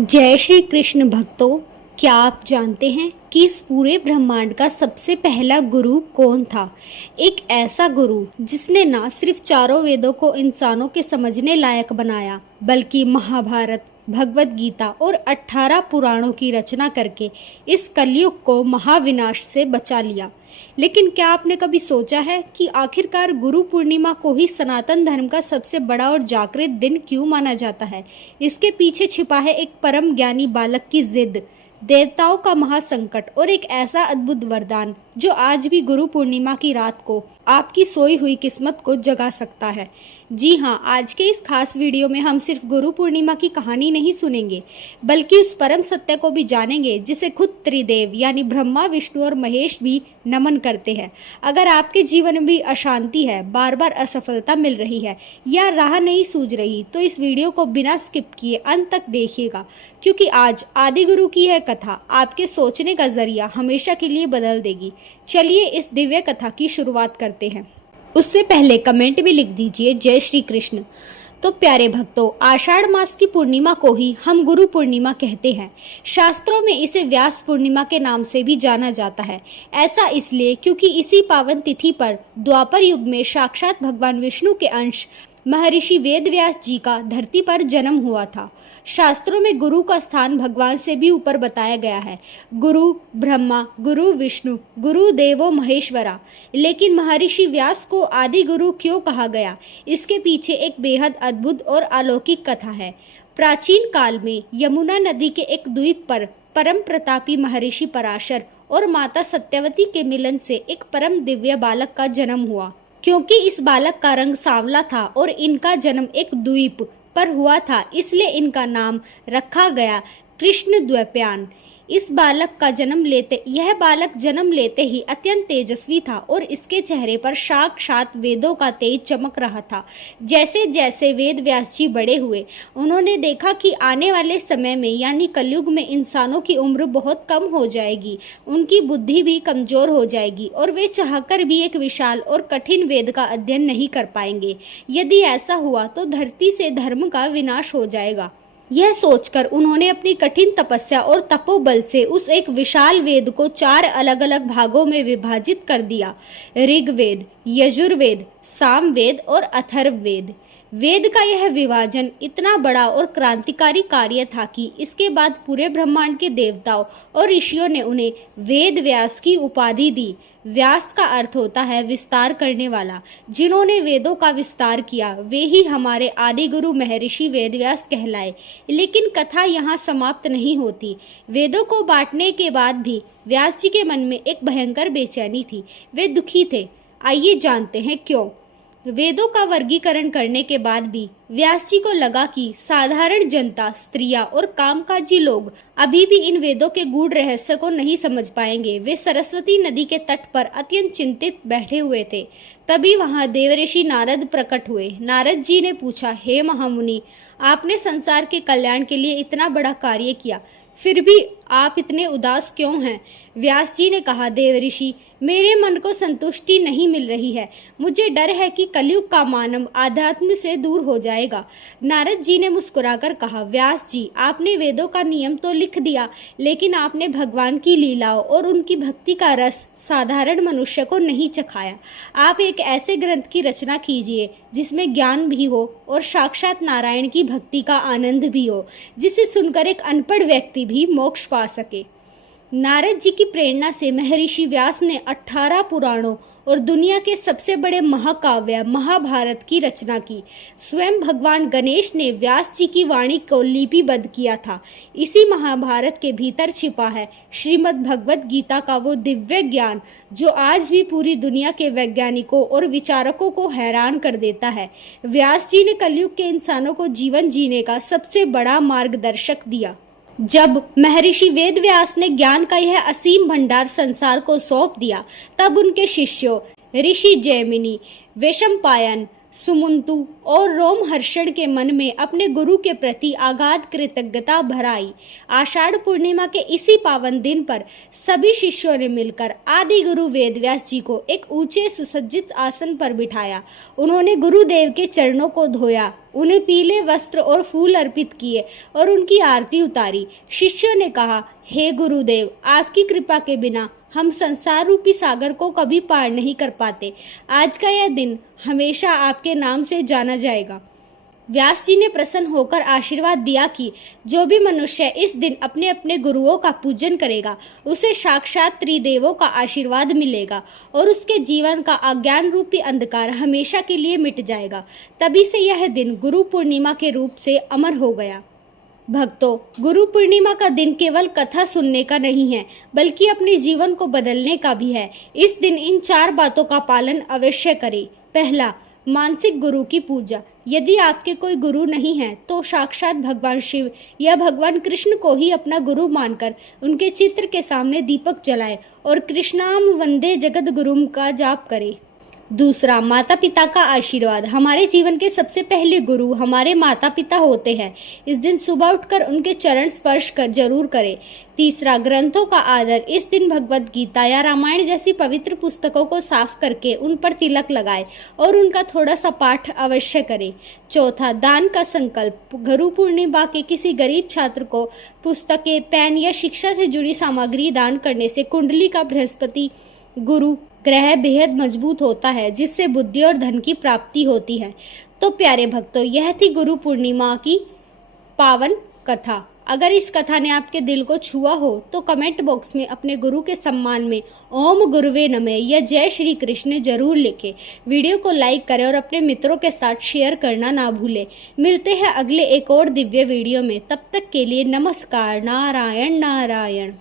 जय श्री कृष्ण भक्तों, क्या आप जानते हैं कि इस पूरे ब्रह्मांड का सबसे पहला गुरु कौन था? एक ऐसा गुरु जिसने ना सिर्फ चारों वेदों को इंसानों के समझने लायक बनाया, बल्कि महाभारत, भगवत गीता और 18 पुराणों की रचना करके इस कलयुग को महाविनाश से बचा लिया। लेकिन क्या आपने कभी सोचा है कि आखिरकार गुरु पूर्णिमा को ही सनातन धर्म का सबसे बड़ा और जागृत दिन क्यों माना जाता है? इसके पीछे छिपा है एक परम ज्ञानी बालक की जिद, देवताओं का महासंकट और एक ऐसा अद्भुत वरदान जो आज भी गुरु पूर्णिमा की रात को आपकी सोई हुई किस्मत को जगा सकता है। जी हाँ, आज के इस खास वीडियो में हम सिर्फ गुरु पूर्णिमा की कहानी नहीं सुनेंगे, बल्कि उस परम सत्य को भी जानेंगे जिसे खुद त्रिदेव यानी ब्रह्मा, विष्णु और महेश भी नमन करते हैं। अगर आपके जीवन में भी अशांति है, बार बार असफलता मिल रही है या राह नहीं सूझ रही, तो इस वीडियो को बिना स्किप किए अंत तक देखिएगा, क्योंकि आज आदि गुरु की यह कथा आपके सोचने का जरिया हमेशा के लिए बदल देगी। चलिए इस दिव्य कथा की शुरुआत करते हैं। उससे पहले कमेंट में लिख दीजिए जय श्री कृष्ण। तो प्यारे भक्तों, आषाढ़ मास की पूर्णिमा को ही हम गुरु पूर्णिमा कहते हैं। शास्त्रों में इसे व्यास पूर्णिमा के नाम से भी जाना जाता है। ऐसा इसलिए क्योंकि इसी पावन तिथि पर द्वापर युग में साक्षात भगवान विष्णु के अंश महर्षि वेदव्यास जी का धरती पर जन्म हुआ था। शास्त्रों में गुरु का स्थान भगवान से भी ऊपर बताया गया है। गुरु ब्रह्मा, गुरु विष्णु, गुरु देवो महेश्वरा। लेकिन महर्षि व्यास को आदि गुरु क्यों कहा गया? इसके पीछे एक बेहद अद्भुत और अलौकिक कथा है। प्राचीन काल में यमुना नदी के एक द्वीप पर परम प्रतापी महर्षि पराशर और माता सत्यवती के मिलन से एक परम दिव्य बालक का जन्म हुआ। क्योंकि इस बालक का रंग सांवला था और इनका जन्म एक द्वीप पर हुआ था, इसलिए इनका नाम रखा गया कृष्ण द्वैपायन। यह बालक जन्म लेते ही अत्यंत तेजस्वी था और इसके चेहरे पर साक्षात वेदों का तेज चमक रहा था। जैसे जैसे वेद व्यास जी बड़े हुए, उन्होंने देखा कि आने वाले समय में यानी कलयुग में इंसानों की उम्र बहुत कम हो जाएगी, उनकी बुद्धि भी कमजोर हो जाएगी और वे चाहकर भी एक विशाल और कठिन वेद का अध्ययन नहीं कर पाएंगे। यदि ऐसा हुआ तो धरती से धर्म का विनाश हो जाएगा। यह सोचकर उन्होंने अपनी कठिन तपस्या और तपोबल से उस एक विशाल वेद को 4 अलग अलग भागों में विभाजित कर दिया। ऋग्वेद, यजुर्वेद, सामवेद और अथर्ववेद। वेद का यह विभाजन इतना बड़ा और क्रांतिकारी कार्य था कि इसके बाद पूरे ब्रह्मांड के देवताओं और ऋषियों ने उन्हें वेद व्यास की उपाधि दी। व्यास का अर्थ होता है विस्तार करने वाला। जिन्होंने वेदों का विस्तार किया वे ही हमारे आदि गुरु महर्षि वेदव्यास कहलाए। लेकिन कथा यहाँ समाप्त नहीं होती। वेदों को बांटने के बाद भी व्यास जी के मन में एक भयंकर बेचैनी थी। वे दुखी थे। आइए जानते हैं क्यों। वेदों का वर्गीकरण करने के बाद भी व्यास जी को लगा कि साधारण जनता, स्त्रियां और कामकाजी लोग अभी भी इन वेदों के गूढ़ रहस्य को नहीं समझ पाएंगे। वे सरस्वती नदी के तट पर अत्यंत चिंतित बैठे हुए थे। तभी वहां देवऋषि नारद प्रकट हुए। नारद जी ने पूछा, हे महामुनि, आपने संसार के कल्याण के लिए इतना बड़ा कार्य किया, फिर भी आप इतने उदास क्यों हैं? व्यास जी ने कहा, देवऋषि, मेरे मन को संतुष्टि नहीं मिल रही है। मुझे डर है कि कलयुग का मानव आध्यात्म से दूर हो जाएगा। नारद जी ने मुस्कुराकर कहा, व्यास जी, आपने वेदों का नियम तो लिख दिया, लेकिन आपने भगवान की लीलाओं और उनकी भक्ति का रस साधारण मनुष्य को नहीं चखाया। आप एक ऐसे ग्रंथ की रचना कीजिए जिसमें ज्ञान भी हो और साक्षात नारायण की भक्ति का आनंद भी हो, जिसे सुनकर एक अनपढ़ व्यक्ति भी मोक्ष पा सके। नारद जी की प्रेरणा से महर्षि व्यास ने 18 पुराणों और दुनिया के सबसे बड़े महाकाव्य महाभारत की रचना की। स्वयं भगवान गणेश ने व्यास जी की वाणी को लिपिबद्ध किया था। इसी महाभारत के भीतर छिपा है श्रीमद् भगवत गीता का वो दिव्य ज्ञान जो आज भी पूरी दुनिया के वैज्ञानिकों और विचारकों को हैरान कर देता है। व्यास जी ने कलयुग के इंसानों को जीवन जीने का सबसे बड़ा मार्गदर्शक दिया। जब महर्षि वेदव्यास ने ज्ञान का यह असीम भंडार संसार को सौंप दिया, तब उनके शिष्यों ऋषि जैमिनी, वैशंपायन, सुमंतु और रोमहर्षण के मन में अपने गुरु के प्रति अगाध कृतज्ञता भर आई। आषाढ़ पूर्णिमा के इसी पावन दिन पर सभी शिष्यों ने मिलकर आदि गुरु वेदव्यास जी को एक ऊंचे सुसज्जित आसन पर बिठाया। उन्होंने गुरुदेव के चरणों को धोया, उन्हें पीले वस्त्र और फूल अर्पित किए और उनकी आरती उतारी। शिष्यों ने कहा, हे गुरुदेव, आपकी कृपा के बिना हम संसार रूपी सागर को कभी पार नहीं कर पाते। आज का यह दिन हमेशा आपके नाम से जाना जाएगा। व्यास जी ने प्रसन्न होकर आशीर्वाद दिया कि जो भी मनुष्य इस दिन अपने अपने गुरुओं का पूजन करेगा उसे साक्षात त्रिदेवों का आशीर्वाद मिलेगा और उसके जीवन का अज्ञान रूपी अंधकार हमेशा के लिए मिट जाएगा। तभी से यह दिन गुरु पूर्णिमा के रूप से अमर हो गया। भक्तों, गुरु पूर्णिमा का दिन केवल कथा सुनने का नहीं है, बल्कि अपने जीवन को बदलने का भी है। इस दिन इन 4 बातों का पालन अवश्य करें। पहला, मानसिक गुरु की पूजा। यदि आपके कोई गुरु नहीं है तो साक्षात भगवान शिव या भगवान कृष्ण को ही अपना गुरु मानकर उनके चित्र के सामने दीपक जलाए और कृष्णाम वंदे जगत गुरुम का जाप करें। दूसरा, माता पिता का आशीर्वाद। हमारे जीवन के सबसे पहले गुरु हमारे माता पिता होते हैं। इस दिन सुबह उठकर उनके चरण स्पर्श कर जरूर करें। तीसरा, ग्रंथों का आदर। इस दिन भगवत गीता या रामायण जैसी पवित्र पुस्तकों को साफ करके उन पर तिलक लगाए और उनका थोड़ा सा पाठ अवश्य करें। चौथा, दान का संकल्प। गुरु पूर्णिमा के किसी गरीब छात्र को पुस्तकें, पेन या शिक्षा से जुड़ी सामग्री दान करने से कुंडली का बृहस्पति गुरु ग्रह बेहद मजबूत होता है, जिससे बुद्धि और धन की प्राप्ति होती है। तो प्यारे भक्तों, यह थी गुरु पूर्णिमा की पावन कथा। अगर इस कथा ने आपके दिल को छुआ हो तो कमेंट बॉक्स में अपने गुरु के सम्मान में ओम गुरुवे नमः या जय श्री कृष्ण जरूर लिखें। वीडियो को लाइक करें और अपने मित्रों के साथ शेयर करना ना भूलें। मिलते हैं अगले एक और दिव्य वीडियो में। तब तक के लिए नमस्कार। नारायण नारायण।